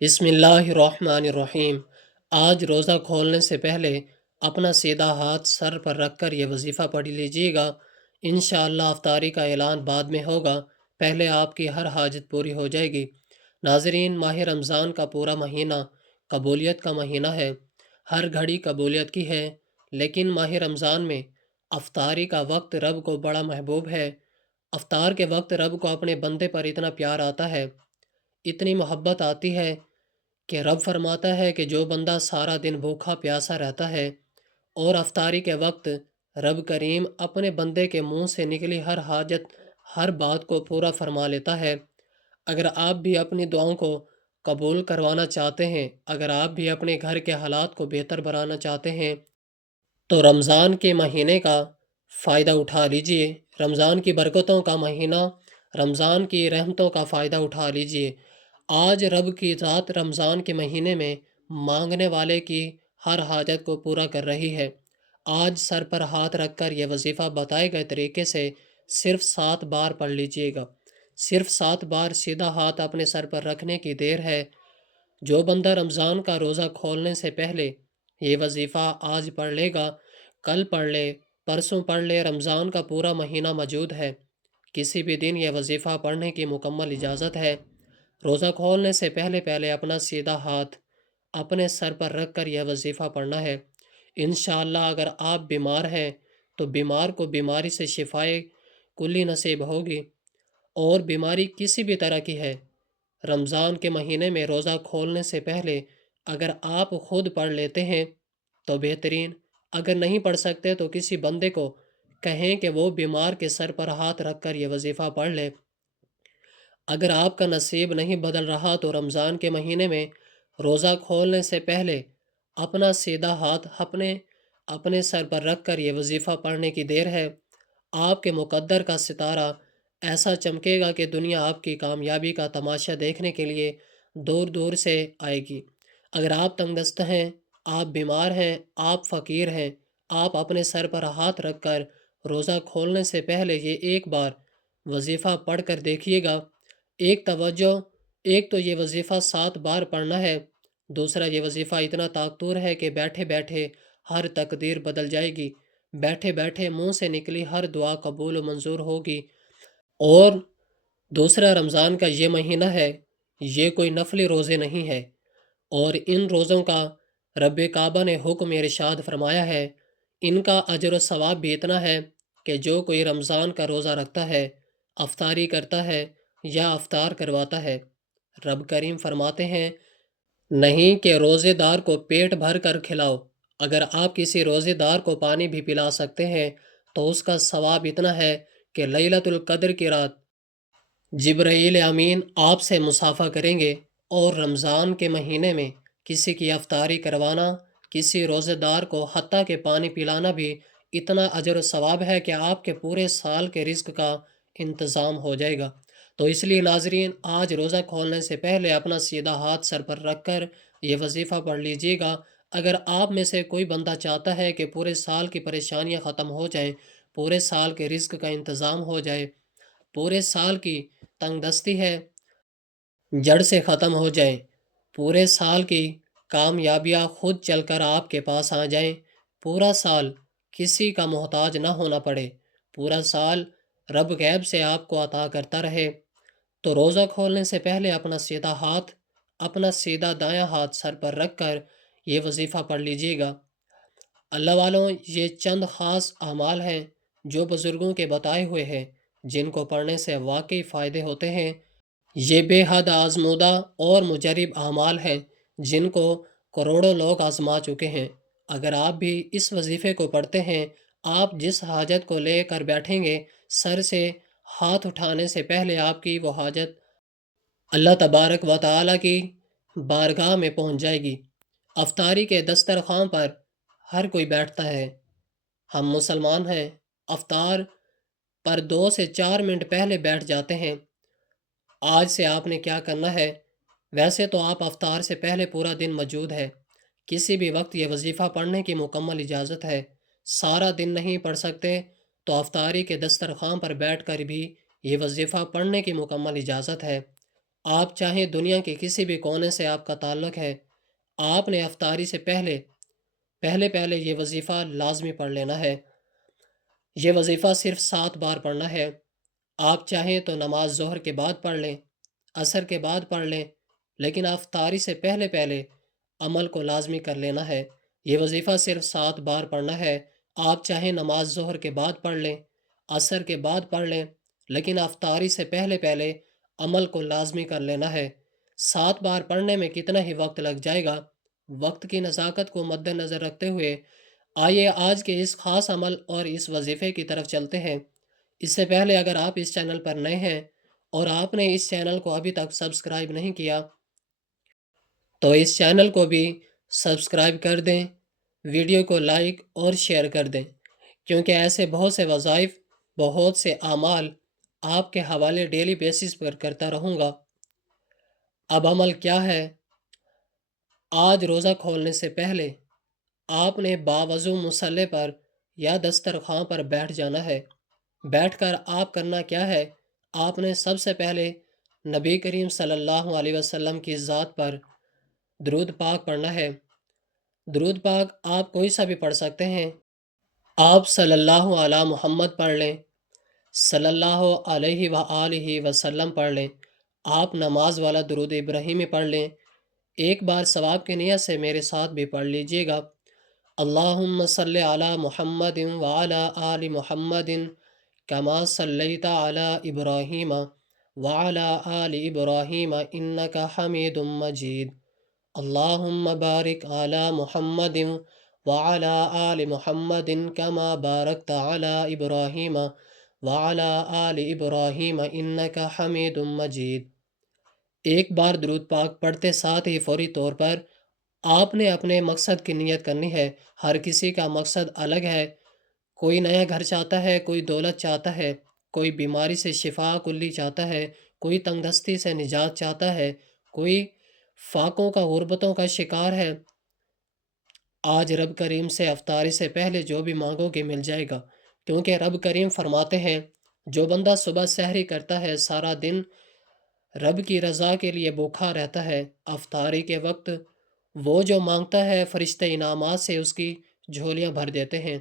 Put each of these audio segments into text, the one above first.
بسم اللہ الرحمن الرحیم۔ آج روزہ کھولنے سے پہلے اپنا سیدھا ہاتھ سر پر رکھ کر یہ وظیفہ پڑھ لیجیے گا۔ انشاءاللہ افطاری کا اعلان بعد میں ہوگا، پہلے آپ کی ہر حاجت پوری ہو جائے گی۔ ناظرین، ماہ رمضان کا پورا مہینہ قبولیت کا مہینہ ہے، ہر گھڑی قبولیت کی ہے، لیکن ماہ رمضان میں افطاری کا وقت رب کو بڑا محبوب ہے۔ افطار کے وقت رب کو اپنے بندے پر اتنا پیار آتا ہے، اتنی محبت آتی ہے کہ رب فرماتا ہے کہ جو بندہ سارا دن بھوکا پیاسا رہتا ہے اور افطاری کے وقت رب کریم اپنے بندے کے منہ سے نکلی ہر حاجت، ہر بات کو پورا فرما لیتا ہے۔ اگر آپ بھی اپنی دعاؤں کو قبول کروانا چاہتے ہیں، اگر آپ بھی اپنے گھر کے حالات کو بہتر بنانا چاہتے ہیں، تو رمضان کے مہینے کا فائدہ اٹھا لیجئے۔ رمضان کی برکتوں کا مہینہ، رمضان کی رحمتوں کا فائدہ اٹھا لیجئے۔ آج رب کی ذات رمضان کے مہینے میں مانگنے والے کی ہر حاجت کو پورا کر رہی ہے۔ آج سر پر ہاتھ رکھ کر یہ وظیفہ بتائے گئے طریقے سے صرف 7 بار پڑھ لیجئے گا۔ صرف 7 بار سیدھا ہاتھ اپنے سر پر رکھنے کی دیر ہے۔ جو بندہ رمضان کا روزہ کھولنے سے پہلے یہ وظیفہ آج پڑھ لے گا، کل پڑھ لے، پرسوں پڑھ لے، رمضان کا پورا مہینہ موجود ہے۔ کسی بھی دن یہ وظیفہ پڑھنے کی مکمل اجازت ہے۔ روزہ کھولنے سے پہلے پہلے اپنا سیدھا ہاتھ اپنے سر پر رکھ کر یہ وظیفہ پڑھنا ہے۔ انشاءاللہ اگر آپ بیمار ہیں تو بیمار کو بیماری سے شفائے کلی نصیب ہوگی، اور بیماری کسی بھی طرح کی ہے، رمضان کے مہینے میں روزہ کھولنے سے پہلے اگر آپ خود پڑھ لیتے ہیں تو بہترین، اگر نہیں پڑھ سکتے تو کسی بندے کو کہیں کہ وہ بیمار کے سر پر ہاتھ رکھ کر یہ وظیفہ پڑھ لے۔ اگر آپ کا نصیب نہیں بدل رہا تو رمضان کے مہینے میں روزہ کھولنے سے پہلے اپنا سیدھا ہاتھ اپنے سر پر رکھ کر یہ وظیفہ پڑھنے کی دیر ہے۔ آپ کے مقدر کا ستارہ ایسا چمکے گا کہ دنیا آپ کی کامیابی کا تماشا دیکھنے کے لیے دور دور سے آئے گی۔ اگر آپ تنگ دست ہیں، آپ بیمار ہیں، آپ فقیر ہیں، آپ اپنے سر پر ہاتھ رکھ کر روزہ کھولنے سے پہلے یہ ایک بار وظیفہ پڑھ کر دیکھیے گا۔ ایک توجہ، ایک تو یہ وظیفہ 7 بار پڑھنا ہے، دوسرا یہ وظیفہ اتنا طاقتور ہے کہ بیٹھے بیٹھے ہر تقدیر بدل جائے گی، بیٹھے بیٹھے منہ سے نکلی ہر دعا قبول و منظور ہوگی۔ اور دوسرا، رمضان کا یہ مہینہ ہے، یہ کوئی نفلی روزے نہیں ہے، اور ان روزوں کا رب کعبہ نے حکم ارشاد فرمایا ہے، ان کا اجر و ثواب بھی اتنا ہے کہ جو کوئی رمضان کا روزہ رکھتا ہے، افطاری کرتا ہے یا افطار کرواتا ہے، رب کریم فرماتے ہیں نہیں کہ روزے دار کو پیٹ بھر کر کھلاؤ، اگر آپ کسی روزے دار کو پانی بھی پلا سکتے ہیں تو اس کا ثواب اتنا ہے کہ لیلۃ القدر کی رات جبرائیل امین آپ سے مصافحہ کریں گے۔ اور رمضان کے مہینے میں کسی کی افطاری کروانا، کسی روزے دار کو حتیٰ کہ پانی پلانا بھی اتنا اجر و ثواب ہے کہ آپ کے پورے سال کے رزق کا انتظام ہو جائے گا۔ تو اس لیے ناظرین، آج روزہ کھولنے سے پہلے اپنا سیدھا ہاتھ سر پر رکھ کر یہ وظیفہ پڑھ لیجئے گا۔ اگر آپ میں سے کوئی بندہ چاہتا ہے کہ پورے سال کی پریشانیاں ختم ہو جائیں، پورے سال کے رزق کا انتظام ہو جائے، پورے سال کی تنگ دستی ہے جڑ سے ختم ہو جائیں، پورے سال کی کامیابیاں خود چل کر آپ کے پاس آ جائیں، پورا سال کسی کا محتاج نہ ہونا پڑے، پورا سال رب غیب سے آپ کو عطا کرتا رہے، تو روزہ کھولنے سے پہلے اپنا سیدھا ہاتھ، اپنا سیدھا دایاں ہاتھ سر پر رکھ کر یہ وظیفہ پڑھ لیجئے گا۔ اللہ والوں، یہ چند خاص اعمال ہیں جو بزرگوں کے بتائے ہوئے ہیں، جن کو پڑھنے سے واقعی فائدے ہوتے ہیں۔ یہ بے حد آزمودہ اور مجرب اعمال ہیں جن کو کروڑوں لوگ آزما چکے ہیں۔ اگر آپ بھی اس وظیفے کو پڑھتے ہیں، آپ جس حاجت کو لے کر بیٹھیں گے، سر سے ہاتھ اٹھانے سے پہلے آپ کی وہ حاجت اللہ تبارک و تعالیٰ کی بارگاہ میں پہنچ جائے گی۔ افطاری کے دسترخوان پر ہر کوئی بیٹھتا ہے، ہم مسلمان ہیں، افطار پر 2 سے 4 منٹ پہلے بیٹھ جاتے ہیں۔ آج سے آپ نے کیا کرنا ہے؟ ویسے تو آپ افطار سے پہلے پورا دن موجود ہے، کسی بھی وقت یہ وظیفہ پڑھنے کی مکمل اجازت ہے۔ سارا دن نہیں پڑھ سکتے تو افطاری کے دسترخوان پر بیٹھ کر بھی یہ وظیفہ پڑھنے کی مکمل اجازت ہے۔ آپ چاہیں دنیا کے کسی بھی کونے سے آپ کا تعلق ہے، آپ نے افطاری سے پہلے یہ وظیفہ لازمی پڑھ لینا ہے۔ یہ وظیفہ صرف 7 بار پڑھنا ہے۔ آپ چاہیں تو نماز ظہر کے بعد پڑھ لیں، عصر کے بعد پڑھ لیں، لیکن افطاری سے پہلے عمل کو لازمی کر لینا ہے۔ یہ وظیفہ صرف 7 بار پڑھنا ہے۔ آپ چاہیں نماز ظہر کے بعد پڑھ لیں، عصر کے بعد پڑھ لیں، لیکن افطاری سے پہلے عمل کو لازمی کر لینا ہے۔ 7 بار پڑھنے میں کتنا ہی وقت لگ جائے گا، وقت کی نزاکت کو مد نظر رکھتے ہوئے آئیے آج کے اس خاص عمل اور اس وظیفے کی طرف چلتے ہیں۔ اس سے پہلے اگر آپ اس چینل پر نئے ہیں اور آپ نے اس چینل کو ابھی تک سبسکرائب نہیں کیا تو اس چینل کو بھی سبسکرائب کر دیں، ویڈیو کو لائک اور شیئر کر دیں، کیونکہ ایسے بہت سے وظائف، بہت سے اعمال آپ کے حوالے ڈیلی بیسس پر کرتا رہوں گا۔ اب عمل کیا ہے؟ آج روزہ کھولنے سے پہلے آپ نے باوضو مصلے پر یا دسترخوان پر بیٹھ جانا ہے۔ بیٹھ کر آپ کرنا کیا ہے؟ آپ نے سب سے پہلے نبی کریم صلی اللہ علیہ وسلم کی ذات پر درود پاک پڑھنا ہے۔ درود پاک آپ کوئی سا بھی پڑھ سکتے ہیں۔ آپ صلی اللہ علی محمد پڑھ لیں، صلی اللہ علیہ وآلہ وسلم پڑھ لیں۔ آپ نماز والا درود ابراہیمی پڑھ لیں۔ ایک بار ثواب کی نیت سے میرے ساتھ بھی پڑھ لیجئے گا۔ اللہم صلی علی محمد وعلی آل محمد کما صلیت علی ابراہیم وعلی آل ابراہیم انکا حمید مجید۔ اللہم بارک علی محمد وعلی آل محمد کما بارکت علی ابراہیم وعلی آل ابراہیم انکا حمید مجید۔ ایک بار درود پاک پڑھتے ساتھ ہی فوری طور پر آپ نے اپنے مقصد کی نیت کرنی ہے۔ ہر کسی کا مقصد الگ ہے۔ کوئی نیا گھر چاہتا ہے، کوئی دولت چاہتا ہے، کوئی بیماری سے شفا کلی چاہتا ہے، کوئی تنگ دستی سے نجات چاہتا ہے، کوئی فاقوں کا، غربتوں کا شکار ہے۔ آج رب کریم سے افطاری سے پہلے جو بھی مانگو گے مل جائے گا، کیونکہ رب کریم فرماتے ہیں جو بندہ صبح سحری کرتا ہے سارا دن رب کی رضا کے لیے بھوکا رہتا ہے، افطاری کے وقت وہ جو مانگتا ہے فرشتے انعامات سے اس کی جھولیاں بھر دیتے ہیں،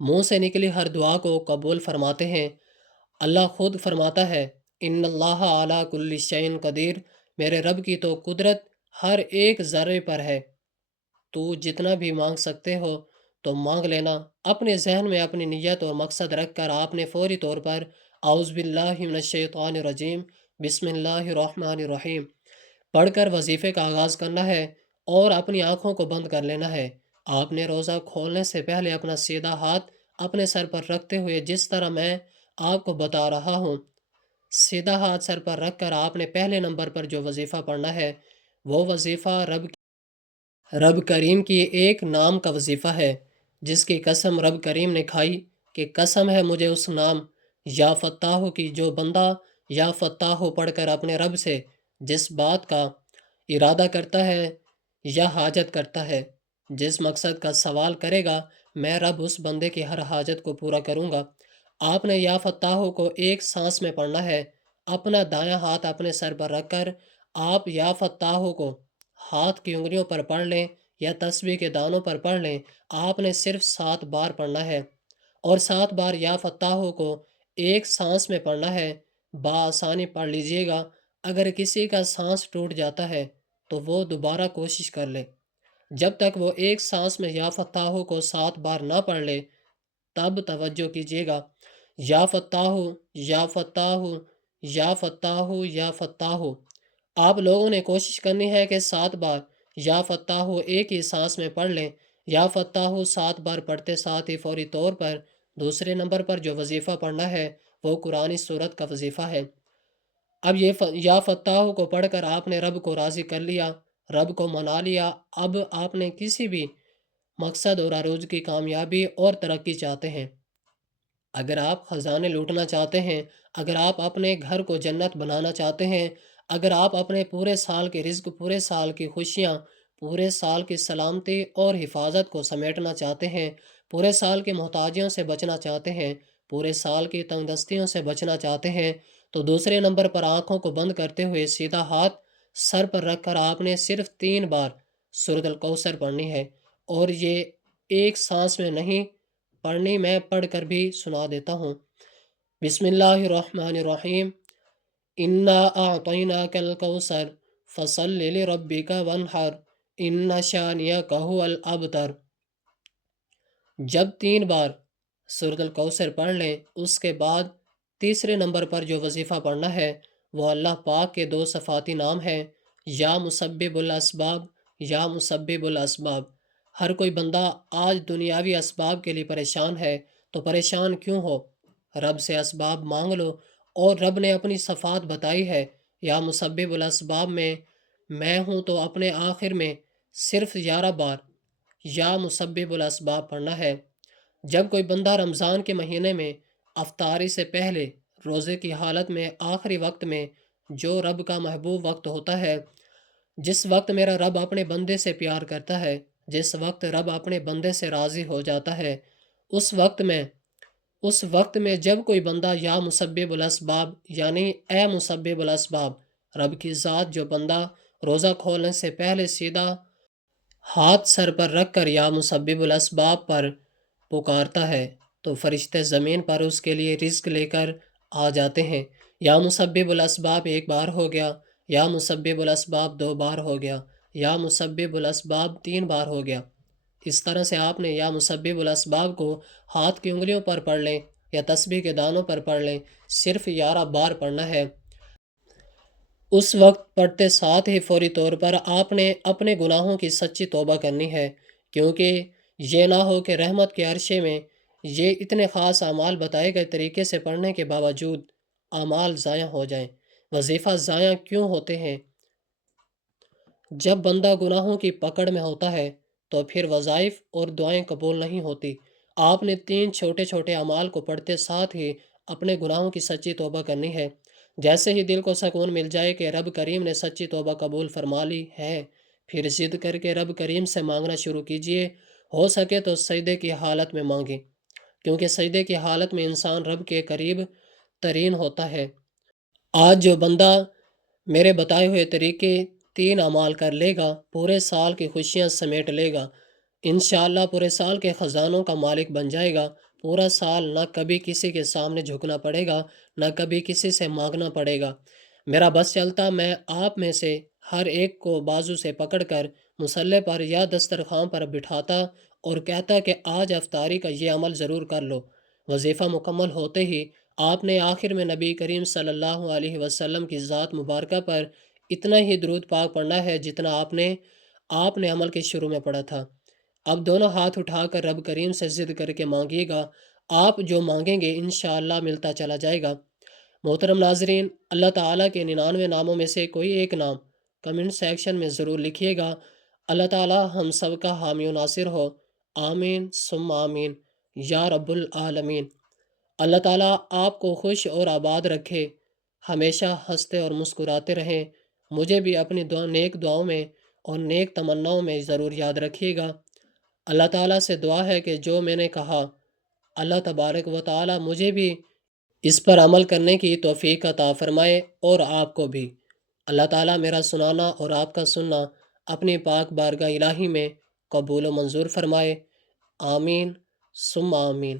منہ سے نکلی ہر دعا کو قبول فرماتے ہیں۔ اللہ خود فرماتا ہے ان اللہ علی کل شیء قدیر، میرے رب کی تو قدرت ہر ایک ذرے پر ہے۔ تو جتنا بھی مانگ سکتے ہو تو مانگ لینا۔ اپنے ذہن میں اپنی نیت اور مقصد رکھ کر آپ نے فوری طور پر اعوذ باللہ من الشیطان الرجیم بسم اللہ الرحمن الرحیم پڑھ کر وظیفے کا آغاز کرنا ہے اور اپنی آنکھوں کو بند کر لینا ہے۔ آپ نے روزہ کھولنے سے پہلے اپنا سیدھا ہاتھ اپنے سر پر رکھتے ہوئے جس طرح میں آپ کو بتا رہا ہوں، سیدھا ہاتھ سر پر رکھ کر آپ نے پہلے نمبر پر جو وظیفہ پڑھنا ہے وہ وظیفہ رب کریم کی ایک نام کا وظیفہ ہے، جس کی قسم رب کریم نے کھائی کہ قسم ہے مجھے اس نام یا فتاح کی، جو بندہ یا فتاح پڑھ کر اپنے رب سے جس بات کا ارادہ کرتا ہے یا حاجت کرتا ہے، جس مقصد کا سوال کرے گا، میں رب اس بندے کی ہر حاجت کو پورا کروں گا۔ آپ نے یا فتاح کو ایک سانس میں پڑھنا ہے۔ اپنا دایاں ہاتھ اپنے سر پر رکھ کر آپ یا فتاح کو ہاتھ کی انگلیوں پر پڑھ لیں یا تسبیح کے دانوں پر پڑھ لیں۔ آپ نے صرف 7 بار پڑھنا ہے اور 7 بار یا فتاح کو ایک سانس میں پڑھنا ہے۔ بآسانی پڑھ لیجئے گا۔ اگر کسی کا سانس ٹوٹ جاتا ہے تو وہ دوبارہ کوشش کر لے، جب تک وہ ایک سانس میں یا فتاح کو 7 بار نہ پڑھ لے تب توجہ کیجیے گا۔ یا فتاح، یا فتاح، یا فتاح، یا فتاح۔ آپ لوگوں نے کوشش کرنی ہے کہ 7 بار یا فتاح ایک ہی سانس میں پڑھ لیں۔ یا فتاح 7 بار پڑھتے ساتھ ہی فوری طور پر دوسرے نمبر پر جو وظیفہ پڑھنا ہے وہ قرآنی سورت کا وظیفہ ہے۔ اب یہ یا فتاح کو پڑھ کر آپ نے رب کو راضی کر لیا، رب کو منا لیا۔ اب آپ نے کسی بھی مقصد اور عروج کی کامیابی اور ترقی چاہتے ہیں، اگر آپ خزانے لوٹنا چاہتے ہیں، اگر آپ اپنے گھر کو جنت بنانا چاہتے ہیں، اگر آپ اپنے پورے سال کے رزق، پورے سال کی خوشیاں، پورے سال کی سلامتی اور حفاظت کو سمیٹنا چاہتے ہیں، پورے سال کی محتاجیوں سے بچنا چاہتے ہیں، پورے سال کی تنگ دستیوں سے بچنا چاہتے ہیں، تو دوسرے نمبر پر آنکھوں کو بند کرتے ہوئے سیدھا ہاتھ سر پر رکھ کر آپ نے صرف 3 بار سورۃ الکوثر پڑھنی ہے، اور یہ ایک سانس میں نہیں پڑھنی، میں پڑھ کر بھی سنا دیتا ہوں۔ بسم اللہ الرحمن الرحیم، انا اعطیناک الکوثر فصل لربک وانحر ان شانئک ھو الابتر۔ جب 3 بار سورۃ الکوثر پڑھ لیں، اس کے بعد تیسرے نمبر پر جو وظیفہ پڑھنا ہے وہ اللہ پاک کے 2 صفاتی نام ہیں، یا مسبب الاسباب، یا مسبب الاسباب۔ ہر کوئی بندہ آج دنیاوی اسباب کے لیے پریشان ہے، تو پریشان کیوں ہو؟ رب سے اسباب مانگ لو، اور رب نے اپنی صفات بتائی ہے۔ یا مسبب الاسباب میں ہوں، تو اپنے آخر میں صرف 11 بار یا مسبب الاسباب پڑھنا ہے۔ جب کوئی بندہ رمضان کے مہینے میں افطاری سے پہلے روزے کی حالت میں آخری وقت میں، جو رب کا محبوب وقت ہوتا ہے، جس وقت میرا رب اپنے بندے سے پیار کرتا ہے، جس وقت رب اپنے بندے سے راضی ہو جاتا ہے، اس وقت میں جب کوئی بندہ یا مسبب الاسباب یعنی اے مسبب الاسباب، رب کی ذات، جو بندہ روزہ کھولنے سے پہلے سیدھا ہاتھ سر پر رکھ کر یا مسبب الاسباب پر پکارتا ہے، تو فرشتے زمین پر اس کے لیے رزق لے کر آ جاتے ہیں۔ یا مسبب الاسباب 1 بار ہو گیا، یا مسبب الاسباب 2 بار ہو گیا، یا مسبب الاسباب 3 بار ہو گیا۔ اس طرح سے آپ نے یا مسبب الاسباب کو ہاتھ کی انگلیوں پر پڑھ لیں یا تسبیح کے دانوں پر پڑھ لیں، صرف 11 بار پڑھنا ہے۔ اس وقت پڑھتے ساتھ ہی فوری طور پر آپ نے اپنے گناہوں کی سچی توبہ کرنی ہے، کیونکہ یہ نہ ہو کہ رحمت کے عرشے میں یہ اتنے خاص اعمال بتائے گئے طریقے سے پڑھنے کے باوجود اعمال ضائع ہو جائیں۔ وظیفہ ضائع کیوں ہوتے ہیں؟ جب بندہ گناہوں کی پکڑ میں ہوتا ہے تو پھر وظائف اور دعائیں قبول نہیں ہوتی۔ آپ نے 3 چھوٹے چھوٹے اعمال کو پڑھتے ساتھ ہی اپنے گناہوں کی سچی توبہ کرنی ہے۔ جیسے ہی دل کو سکون مل جائے کہ رب کریم نے سچی توبہ قبول فرما لی ہے، پھر ضد کر کے رب کریم سے مانگنا شروع کیجئے۔ ہو سکے تو سجدے کی حالت میں مانگیں، کیونکہ سجدے کی حالت میں انسان رب کے قریب ترین ہوتا ہے۔ آج جو بندہ میرے بتائے ہوئے طریقے 3 اعمال کر لے گا، پورے سال کی خوشیاں سمیٹ لے گا، انشاءاللہ پورے سال کے خزانوں کا مالک بن جائے گا۔ پورا سال نہ کبھی کسی کے سامنے جھکنا پڑے گا، نہ کبھی کسی سے مانگنا پڑے گا۔ میرا بس چلتا، میں آپ میں سے ہر ایک کو بازو سے پکڑ کر مصلی پر یا دسترخوان پر بٹھاتا اور کہتا کہ آج افطاری کا یہ عمل ضرور کر لو۔ وظیفہ مکمل ہوتے ہی آپ نے آخر میں نبی کریم صلی اللہ علیہ وسلم کی ذات مبارکہ پر اتنا ہی درود پاک پڑھنا ہے جتنا آپ نے عمل کے شروع میں پڑھا تھا۔ اب دونوں ہاتھ اٹھا کر رب کریم سے ضد کر کے مانگیے گا، آپ جو مانگیں گے انشاءاللہ ملتا چلا جائے گا۔ محترم ناظرین، اللہ تعالیٰ کے 99 ناموں میں سے کوئی ایک نام کمنٹ سیکشن میں ضرور لکھیے گا۔ اللہ تعالیٰ ہم سب کا حامی و ناصر ہو، آمین ثم آمین یا رب العالمین۔ اللہ تعالیٰ آپ کو خوش اور آباد رکھے، ہمیشہ ہنستے اور مسکراتے رہیں۔ مجھے بھی اپنی نیک دعاؤں میں اور نیک تمناؤں میں ضرور یاد رکھیے گا۔ اللہ تعالیٰ سے دعا ہے کہ جو میں نے کہا، اللہ تبارک و تعالیٰ مجھے بھی اس پر عمل کرنے کی توفیق عطا فرمائے، اور آپ کو بھی۔ اللہ تعالیٰ میرا سنانا اور آپ کا سننا اپنی پاک بارگاہ الہی میں قبول و منظور فرمائے، آمین ثم آمین۔